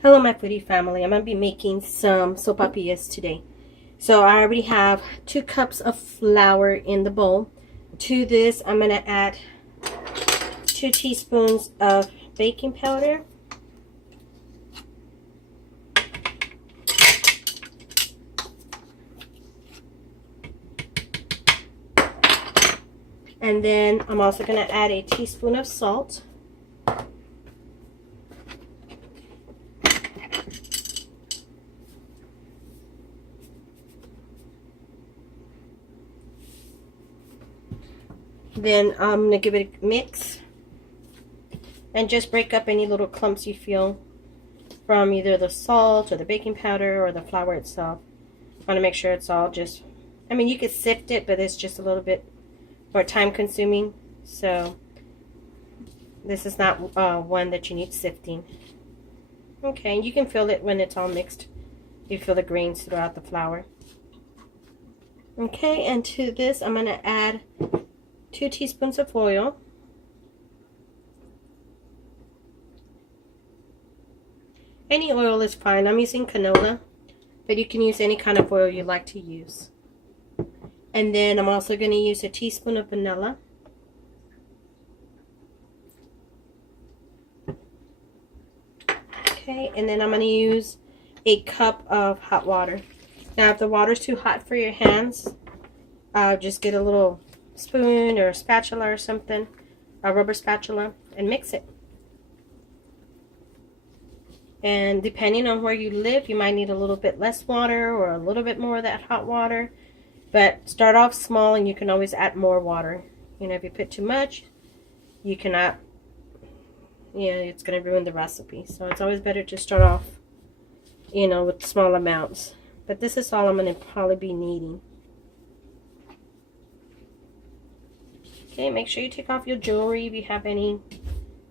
Hello my foodie family, I'm going to be making some sopapillas today. So I already have 2 cups of flour in the bowl. To this I'm going to add 2 teaspoons of baking powder. And then I'm also going to add a teaspoon of salt. Then I'm going to give it a mix and just break up any little clumps you feel from either the salt or the baking powder or the flour itself. I want to make sure it's all just, I mean, you could sift it, but it's just a little bit more time consuming. So this is not one that you need sifting. Okay, and you can feel it when it's all mixed. You feel the grains throughout the flour. Okay, and to this I'm going to add 2 teaspoons of oil. Any oil is fine. I'm using canola, but you can use any kind of oil you like to use. And then I'm also going to use a teaspoon of vanilla. Okay, and then I'm going to use a cup of hot water. Now if the water's too hot for your hands, just get a little spoon or a spatula or something, a rubber spatula, and mix it. And depending on where you live, you might need a little bit less water or a little bit more of that hot water. But start off small and you can always add more water. You know, if you put too much, you cannot, you know, it's going to ruin the recipe. So it's always better to start off, you know, with small amounts. But this is all I'm going to probably be needing. Okay, make sure you take off your jewelry if you have any.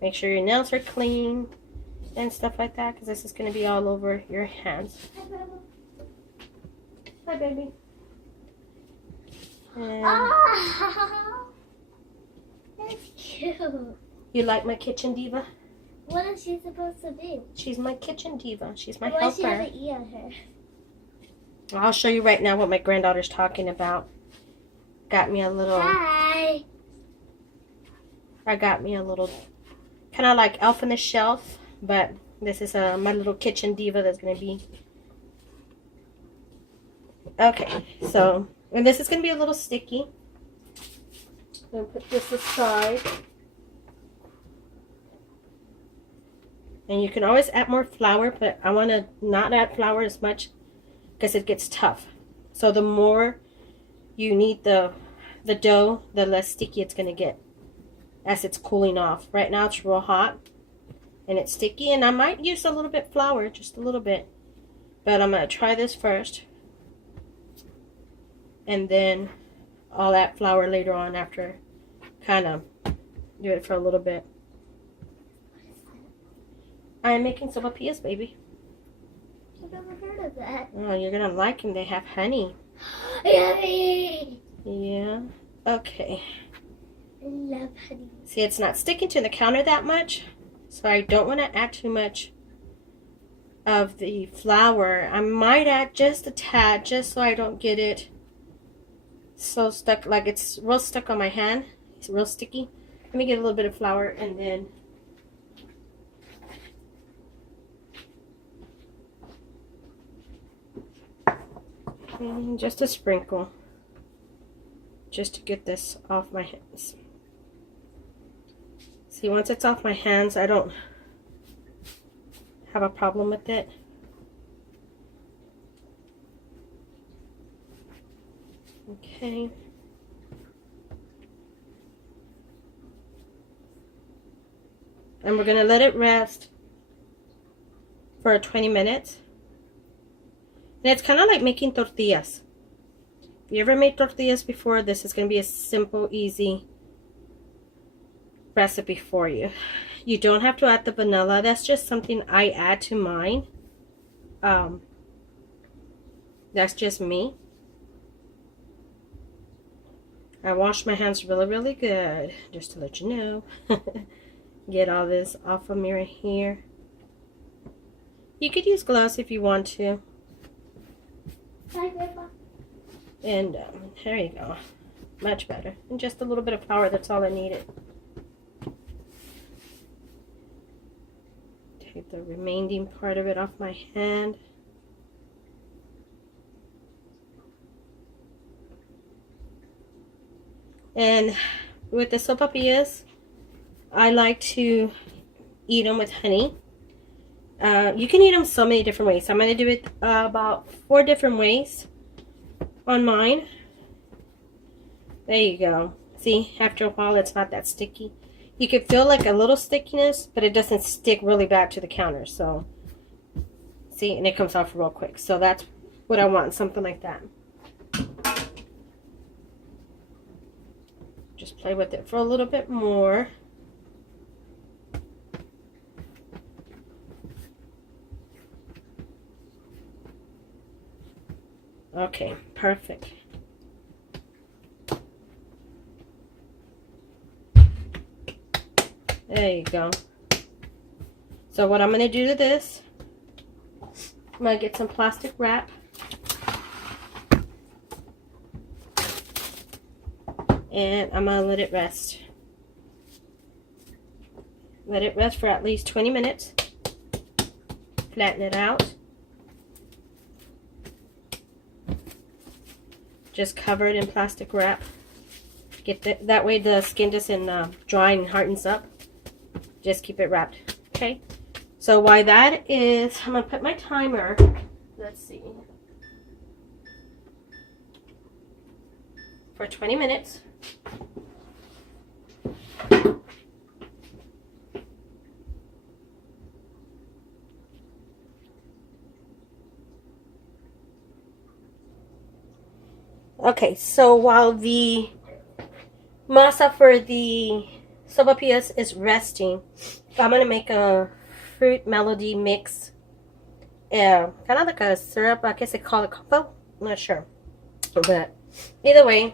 Make sure your nails are clean and stuff like that, because this is going to be all over your hands. Hi, baby. Oh, that's cute. You like my kitchen diva? What is she supposed to be? She's my kitchen diva. She's my Why helper. she have an E on her? I'll show you right now what my granddaughter's talking about. Got me a little... Hi. I got me a little, kind of like Elf on the Shelf, but this is my little kitchen diva that's going to be. Okay, so, and this is going to be a little sticky. I'm going to put this aside. And you can always add more flour, but I want to not add flour as much because it gets tough. So the more you knead the dough, the less sticky it's going to get as it's cooling off. Right now it's real hot and it's sticky, and I might use a little bit flour, just a little bit, but I'm going to try this first and then I'll add flour later on after kind of do it for a little bit. I'm making sopapillas, baby. I've never heard of that. Oh, you're gonna like them. They have honey. Yummy. Yeah. Okay. I love honey. See, it's not sticking to the counter that much, so I don't want to add too much of the flour. I might add just a tad, just so I don't get it so stuck, like it's real stuck on my hand. It's real sticky. Let me get a little bit of flour and then just a sprinkle, just to get this off my hands. See, once it's off my hands, I don't have a problem with it. Okay. And we're going to let it rest for 20 minutes. And it's kind of like making tortillas. If you ever made tortillas before, this is going to be a simple, easy recipe for you. You don't have to add the vanilla. That's just something I add to mine. That's just me. I wash my hands really good, just to let you know. Get all this off of me right here. You could use gloves if you want to. Bye, Grandma. And there you go. Much better. And just a little bit of flour, that's all I needed. Take the remaining part of it off my hand. And with the sopapillas, I like to eat them with honey. You can eat them so many different ways. I'm going to do it about 4 different ways on mine. There you go. See, after a while it's not that sticky. You can feel like a little stickiness, but it doesn't stick really bad to the counter. So, see, and it comes off real quick. So that's what I want, something like that. Just play with it for a little bit more. Okay, perfect. There you go. So what I'm going to do to this, I'm going to get some plastic wrap. And I'm going to let it rest. Let it rest for at least 20 minutes. Flatten it out. Just cover it in plastic wrap. That way the skin doesn't dry and hardens up. Just keep it wrapped. Okay. So while that is, I'm gonna put my timer. Let's see. For 20 minutes. Okay, so while the masa for the sopapillas is resting, I'm going to make a fruit melody mix. Kind of like a syrup, I guess they call it compo. I'm not sure. But either way,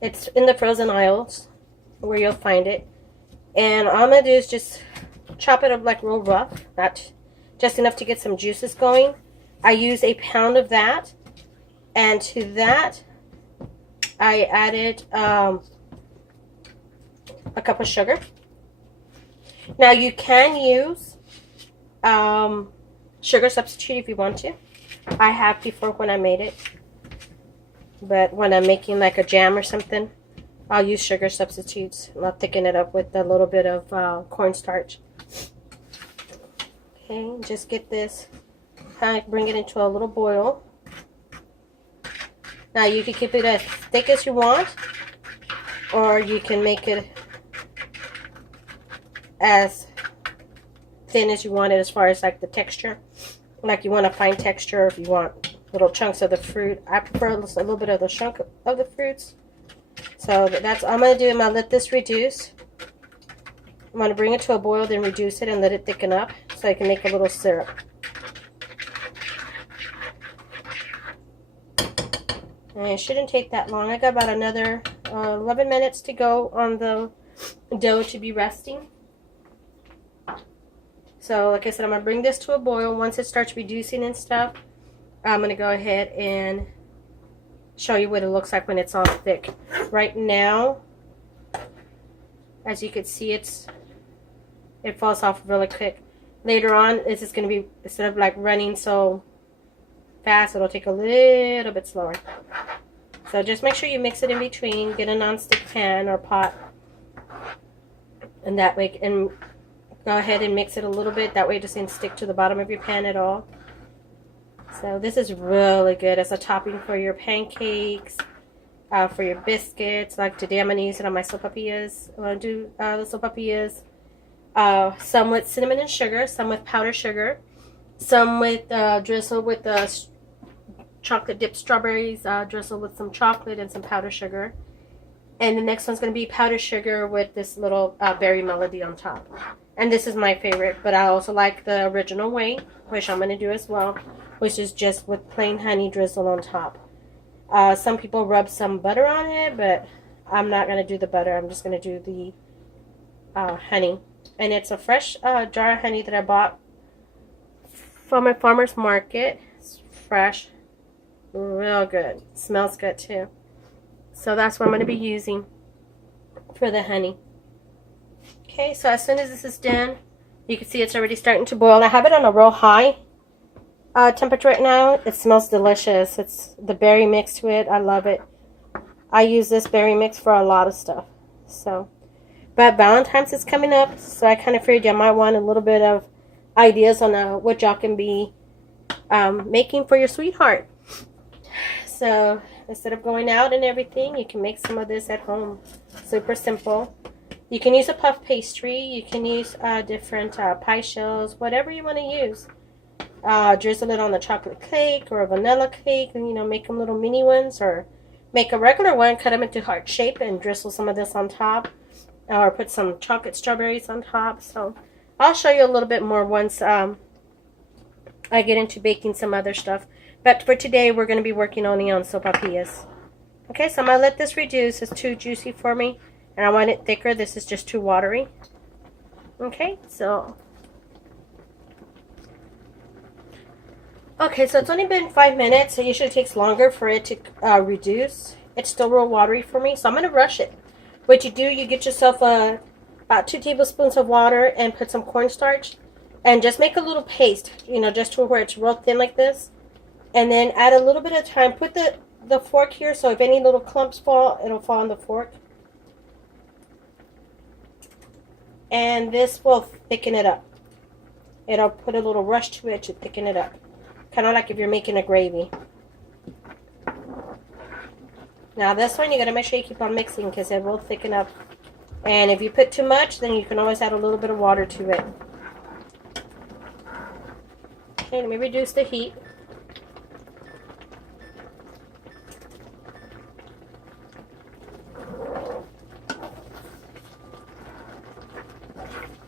it's in the frozen aisles where you'll find it. And all I'm going to do is just chop it up like real rough, not just enough to get some juices going. I use a pound of that. And to that, I added a cup of sugar. Now you can use sugar substitute if you want to. I have before when I made it. But when I'm making like a jam or something, I'll use sugar substitutes. And I'll thicken it up with a little bit of cornstarch. Okay, just get this, kind of bring it into a little boil. Now you can keep it as thick as you want, or you can make it as thin as you want it as far as like the texture. Like you want a fine texture, if you want little chunks of the fruit. I prefer a little bit of the chunk of the fruits. So that's all I'm going to do. I'm going to let this reduce. I'm going to bring it to a boil, then reduce it and let it thicken up so I can make a little syrup. And it shouldn't take that long. I got about another 11 minutes to go on the dough to be resting. So like I said, I'm going to bring this to a boil. Once it starts reducing and stuff, I'm going to go ahead and show you what it looks like when it's all thick. Right now, as you can see, it falls off really quick. Later on, it's just going to be, instead of like running so fast, it'll take a little bit slower. So just make sure you mix it in between. Get a non-stick pan or pot, and that way, and go ahead and mix it a little bit. That way it doesn't stick to the bottom of your pan at all. So this is really good as a topping for your pancakes, for your biscuits. Like today I'm going to use it on my sopapillas. I'm going to do the sopapillas. Some with cinnamon and sugar, some with powdered sugar, some with drizzle with chocolate dipped strawberries, drizzle with some chocolate and some powdered sugar. And the next one's going to be powdered sugar with this little berry melody on top. And this is my favorite, but I also like the original way, which I'm going to do as well, which is just with plain honey drizzle on top. Some people rub some butter on it, but I'm not going to do the butter. I'm just going to do the honey. And it's a fresh jar of honey that I bought from a farmer's market. It's fresh. Real good. Smells good too. So that's what I'm going to be using for the honey. Okay, so as soon as this is done, you can see it's already starting to boil. I have it on a real high temperature right now. It smells delicious. It's the berry mix to it. I love it. I use this berry mix for a lot of stuff. So, but Valentine's is coming up, so I kind of figured you might want a little bit of ideas on what y'all can be making for your sweetheart. So instead of going out and everything, you can make some of this at home. Super simple. You can use a puff pastry. You can use different pie shells, whatever you want to use. Drizzle it on the chocolate cake or a vanilla cake, and make them little mini ones, or make a regular one, cut them into heart shape, and drizzle some of this on top, or put some chocolate strawberries on top. So I'll show you a little bit more once I get into baking some other stuff. But for today, we're going to be working only on sopapillas. Okay, so I'm going to let this reduce. It's too juicy for me, and I want it thicker. This is just too watery. Okay, so it's only been 5 minutes. It usually takes longer for it to reduce. It's still real watery for me, so I'm going to rush it. What you do, you get yourself about 2 tablespoons of water and put some cornstarch, and just make a little paste, just to where it's real thin like this. And then add a little bit of time. Put the fork here, so if any little clumps fall, it'll fall on the fork. And this will thicken it up. It'll put a little rush to it to thicken it up. Kind of like if you're making a gravy. Now this one, you got to make sure you keep on mixing, because it will thicken up. And if you put too much, then you can always add a little bit of water to it. Okay, let me reduce the heat.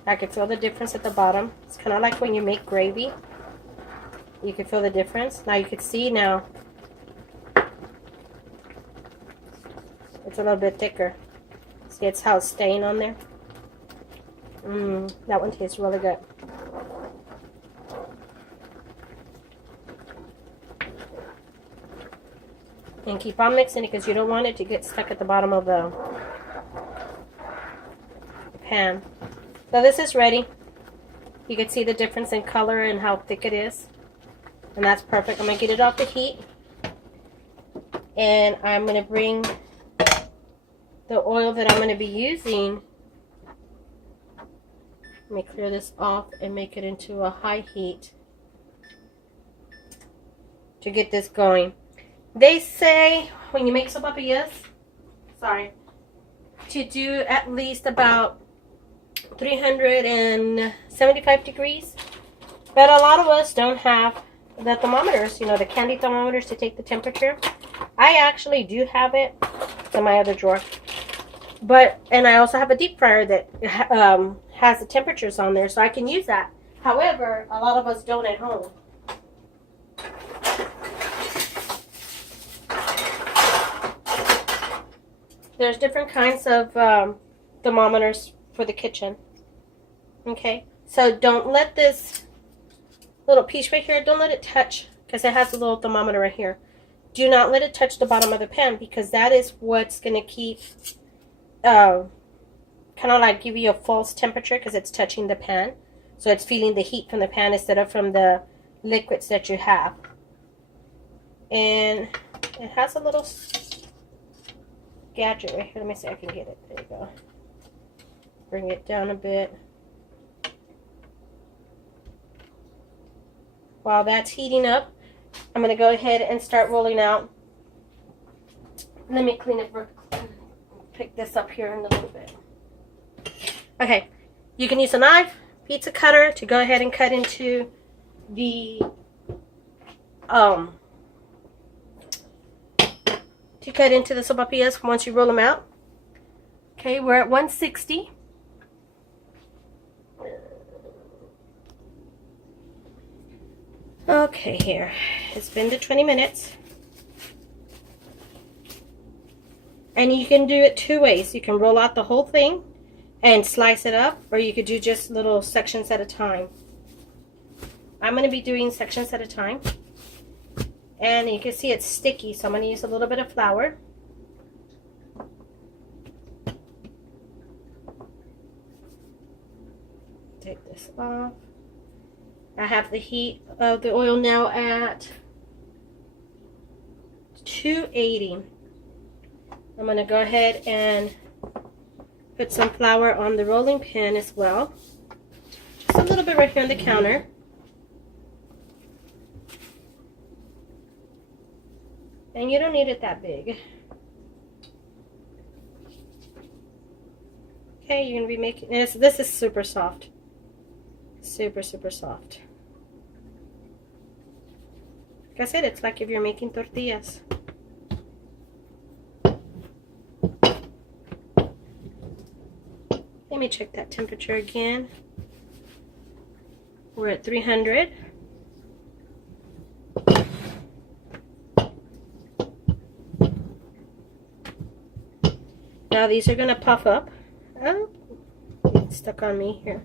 I can feel the difference at the bottom. It's kind of like when you make gravy. You can feel the difference. Now you can see now. It's a little bit thicker. See, it's how it's staying on there. That one tastes really good. And keep on mixing it, because you don't want it to get stuck at the bottom of the pan. So this is ready. You can see the difference in color and how thick it is. And that's perfect. I'm going to get it off the heat. And I'm going to bring the oil that I'm going to be using. Let me clear this off and make it into a high heat to get this going. They say when you make sopapillas, to do at least about 375 degrees, but a lot of us don't have the thermometers, the candy thermometers to take the temperature. I actually do have it. It's in my other drawer, and I also have a deep fryer that has the temperatures on there, so I can use that. However, a lot of us don't at home. There's different kinds of thermometers for the kitchen. Okay, so don't let this little piece right here, don't let it touch, because it has a little thermometer right here. Do not let it touch the bottom of the pan, because that is what's going to keep, kind of like give you a false temperature, because it's touching the pan. So it's feeling the heat from the pan instead of from the liquids that you have. And it has a little gadget right here. Let me see if I can get it. There you go. Bring it down a bit. While that's heating up, I'm going to go ahead and start rolling out. Let me clean it, pick this up here in a little bit. Okay, you can use a knife, pizza cutter to go ahead and cut into the sopapillas once you roll them out. Okay, we're at 160. Okay, here. It's been to 20 minutes. And you can do it 2 ways. You can roll out the whole thing and slice it up, or you could do just little sections at a time. I'm going to be doing sections at a time. And you can see it's sticky, so I'm going to use a little bit of flour. Take this off. I have the heat of the oil now at 280. I'm going to go ahead and put some flour on the rolling pin as well. Just a little bit right here on the counter. And you don't need it that big. Okay, you're going to be making this. This is super soft. Super, super soft. Like I said, it's like if you're making tortillas. Let me check that temperature again. We're at 300. Now these are going to puff up. Oh, it's stuck on me here.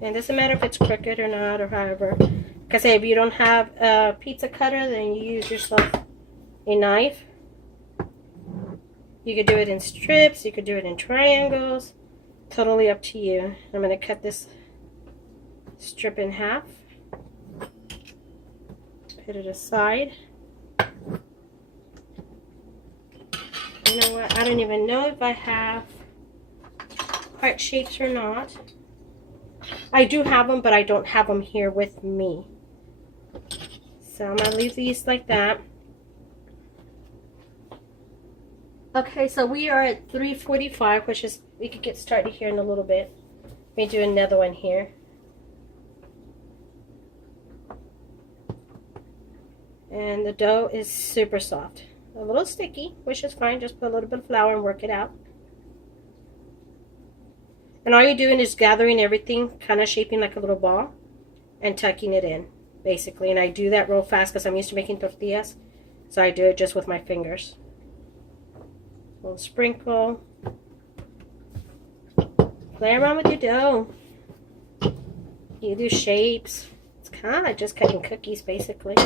And it doesn't matter if it's crooked or not, or however. Like I say, if you don't have a pizza cutter, then you use yourself a knife. You could do it in strips, you could do it in triangles. Totally up to you. I'm going to cut this strip in half. Put it aside. You know what? I don't even know if I have heart shapes or not. I do have them, but I don't have them here with me. So I'm going to leave these like that. Okay, so we are at 3:45, which is, we could get started here in a little bit. Let me do another one here. And the dough is super soft. A little sticky, which is fine. Just put a little bit of flour and work it out. And all you're doing is gathering everything, kind of shaping like a little ball, and tucking it in, basically. And I do that real fast because I'm used to making tortillas. So I do it just with my fingers. A little sprinkle. Play around with your dough. You do shapes. It's kind of just cutting cookies, basically.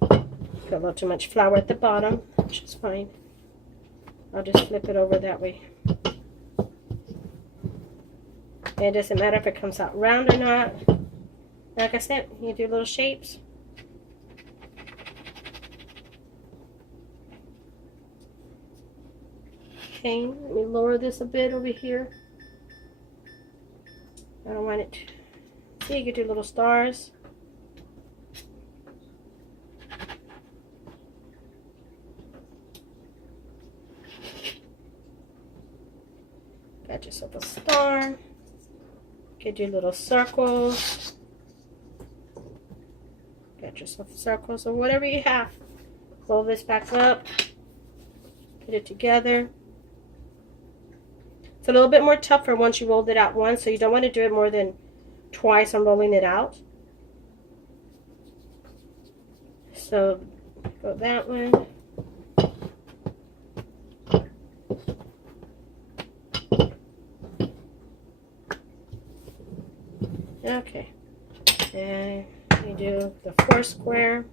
Put a little too much flour at the bottom, which is fine. I'll just flip it over that way. And it doesn't matter if it comes out round or not. Like I said, you do little shapes. Okay, let me lower this a bit over here. I don't want it to... See, you can do little stars. Got yourself a star. You can do little circles. Got yourself circles or whatever you have. Roll this back up. Put it together. It's a little bit more tougher once you rolled it out once, so you don't want to do it more than twice on rolling it out. So go that one. Okay, and you do the 4 square,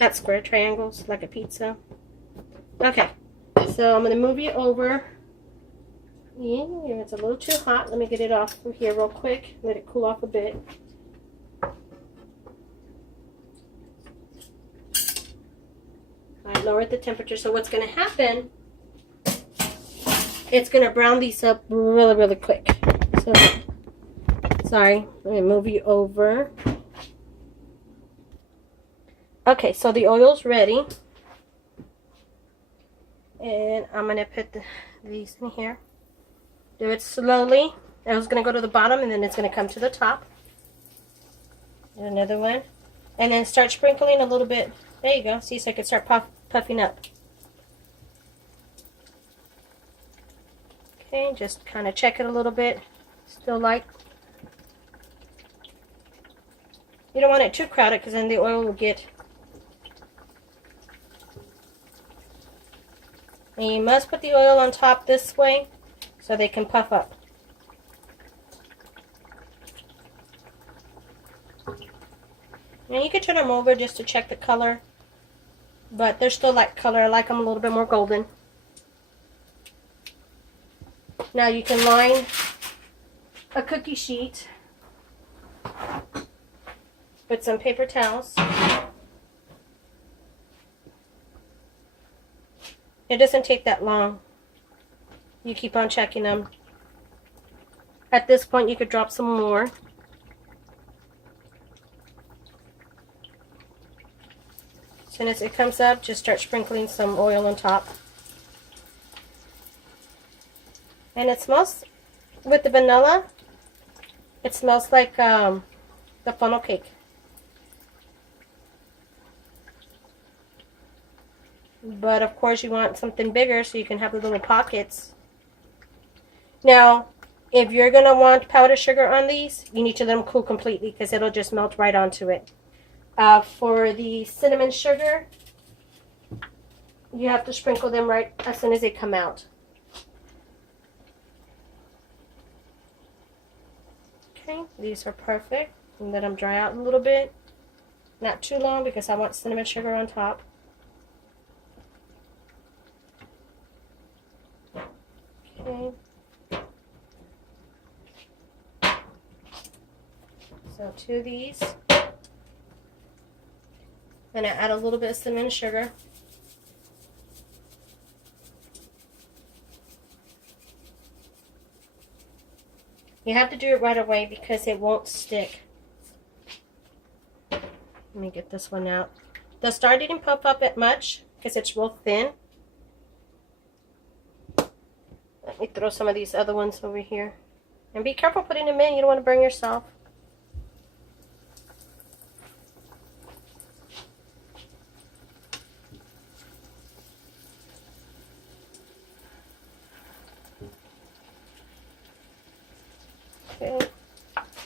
not square, triangles, like a pizza. Okay, so I'm going to move you over. Yeah, it's a little too hot. Let me get it off from here real quick. Let it cool off a bit. I lowered the temperature, so what's going to happen, it's going to brown these up really, really quick. So, sorry, let me move you over. Okay, so the oil's ready. And I'm going to put these in here. Do it slowly. It was going to go to the bottom and then it's going to come to the top. Do another one. And then start sprinkling a little bit. There you go. See, so I can start puffing up. Okay, just kind of check it a little bit. Still light. You don't want it too crowded because then the oil will get And you must put the oil on top this way so they can puff up. And you can turn them over just to check the color. But they're still light color. I like them a little bit more golden. Now you can line a cookie sheet with some paper towels. It doesn't take that long. You keep on checking them. At this point, you could drop some more. As soon as it comes up, just start sprinkling some oil on top. And it smells, with the vanilla, it smells like the funnel cake. But of course you want something bigger so you can have the little pockets. Now, if you're going to want powdered sugar on these, you need to let them cool completely because it'll just melt right onto it. For the cinnamon sugar, you have to sprinkle them right as soon as they come out. Okay, these are perfect. And let them dry out a little bit. Not too long because I want cinnamon sugar on top. Okay. So 2 of these. And I add a little bit of cinnamon sugar. You have to do it right away because it won't stick. Let me get this one out. The star didn't puff up that much because it's real thin. Let me throw some of these other ones over here. And be careful putting them in. You don't want to burn yourself. Okay.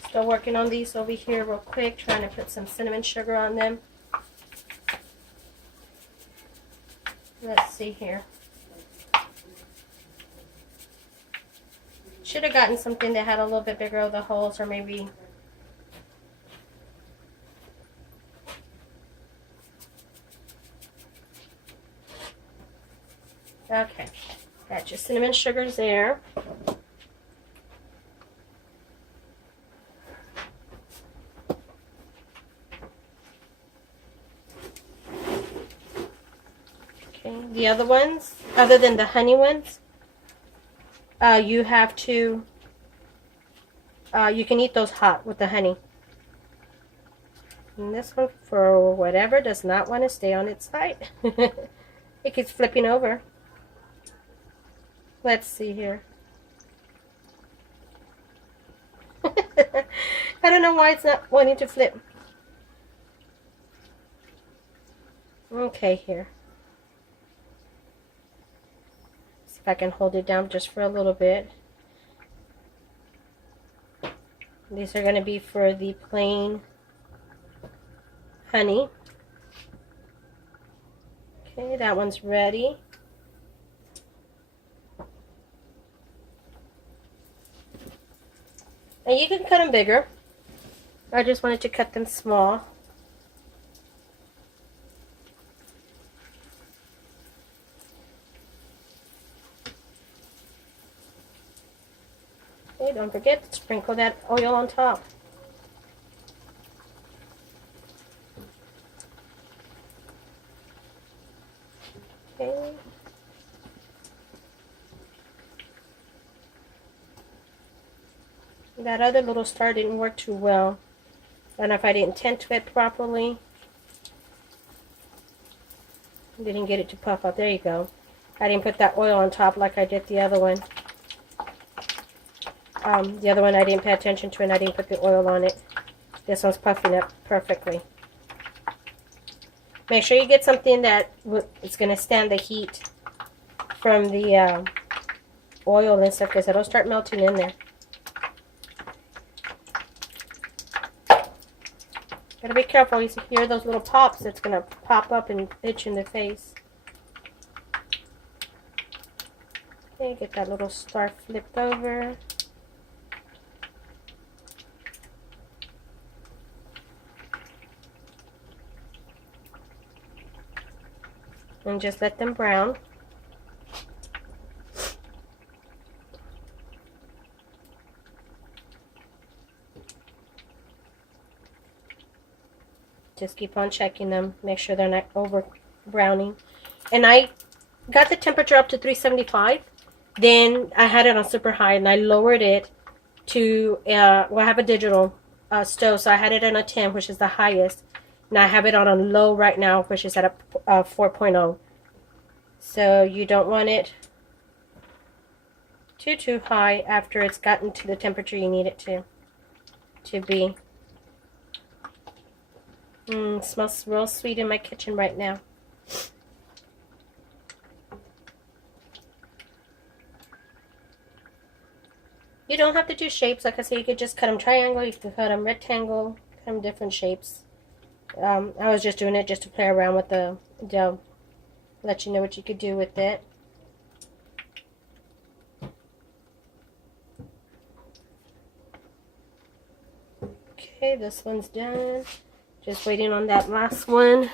Still working on these over here real quick. Trying to put some cinnamon sugar on them. Let's see here. Should have gotten something that had a little bit bigger of the holes, or maybe okay. Got your cinnamon sugars there. Okay, the other ones, other than the honey ones, you have to, you can eat those hot with the honey. And this one, for whatever, does not want to stay on its side. It keeps flipping over. Let's see here. I don't know why it's not wanting to flip. Okay, here. See if I can hold it down just for a little bit. These are going to be for the plain honey. Okay, that one's ready. And you can cut them bigger. I just wanted to cut them small. Okay, don't forget to sprinkle that oil on top. Okay. That other little star didn't work too well. I don't know if I didn't tend to it properly. Didn't get it to puff up. There you go. I didn't put that oil on top like I did the other one. The other one I didn't pay attention to and I didn't put the oil on it. This one's puffing up perfectly. Make sure you get something that is going to stand the heat from the oil and stuff because it'll start melting in there. Gotta be careful. You hear those little pops. It's gonna pop up and itch in the face. Okay, get that little star flipped over. And just let them brown. Just keep on checking them. Make sure they're not over browning. And I got the temperature up to 375. Then I had it on super high and I lowered it to, well, I have a digital stove. So I had it on a 10, which is the highest. And I have it on a low right now, which is at a 4.0. So you don't want it too high after it's gotten to the temperature you need it to be. Smells real sweet in my kitchen right now. You don't have to do shapes. Like I said, you could just cut them triangle, you could cut them rectangle, cut them different shapes. I was just doing it just to play around with the dough. Let you know what you could do with it. Okay, this one's done. Just waiting on that last one.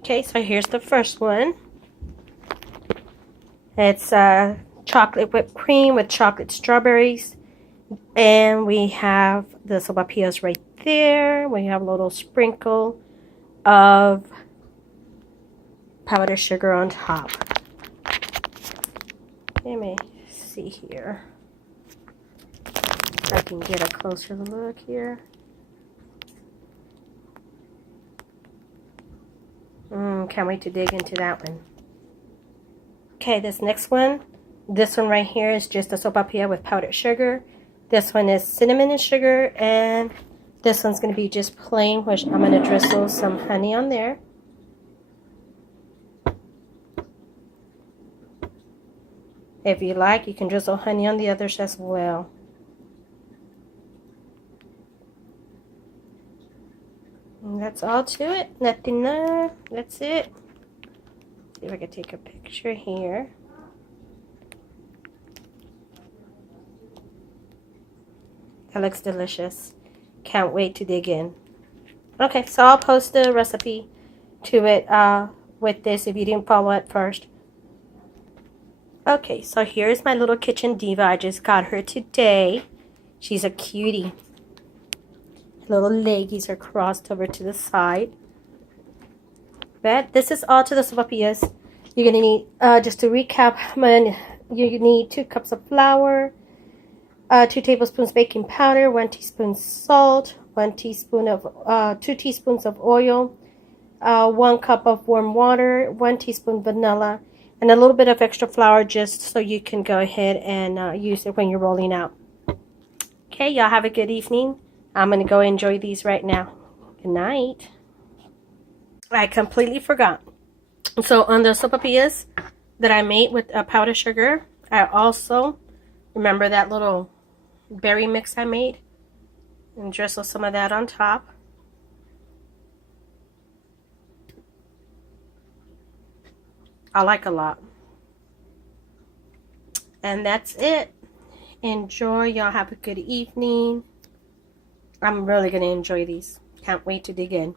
Okay, so here's the first one. It's chocolate whipped cream with chocolate strawberries. And we have the sopapillas right there. We have a little sprinkle of powdered sugar on top. Let me see here. I can get a closer look here. Can't wait to dig into that one. Okay, this next one. This one right here is just a sopapilla with powdered sugar. This one is cinnamon and sugar. And this one's going to be just plain, which I'm going to drizzle some honey on there. If you like, you can drizzle honey on the others as well. And that's all to it. Nothing there. That's it. See if I can take a picture here. That looks delicious. Can't wait to dig in. Okay, so I'll post the recipe to it with this if you didn't follow it first. Okay, so here's my little kitchen diva. I just got her today. She's a cutie. Little leggies are crossed over to the side. But this is all to the sopapillas. You're going to need, just to recap, you need 2 cups of flour, 2 tablespoons baking powder, 1 teaspoon salt, 2 teaspoons of oil, 1 cup of warm water, 1 teaspoon vanilla, and a little bit of extra flour just so you can go ahead and use it when you're rolling out. Okay, y'all have a good evening. I'm going to go enjoy these right now. Good night. I completely forgot. So on the sopapillas that I made with powdered sugar, I also, remember that little berry mix I made? And drizzle some of that on top. I like a lot. And that's it. Enjoy. Y'all have a good evening. I'm really going to enjoy these. Can't wait to dig in.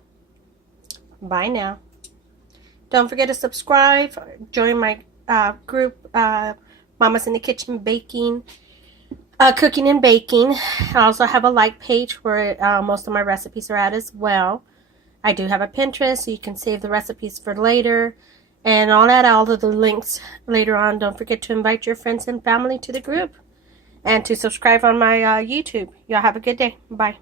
Bye now. Don't forget to subscribe. Join my group, Mamas in the Kitchen Baking, Cooking and Baking. I also have a like page where most of my recipes are at as well. I do have a Pinterest, so you can save the recipes for later. And all of the links later on. Don't forget to invite your friends and family to the group. And to subscribe on my YouTube. Y'all have a good day. Bye.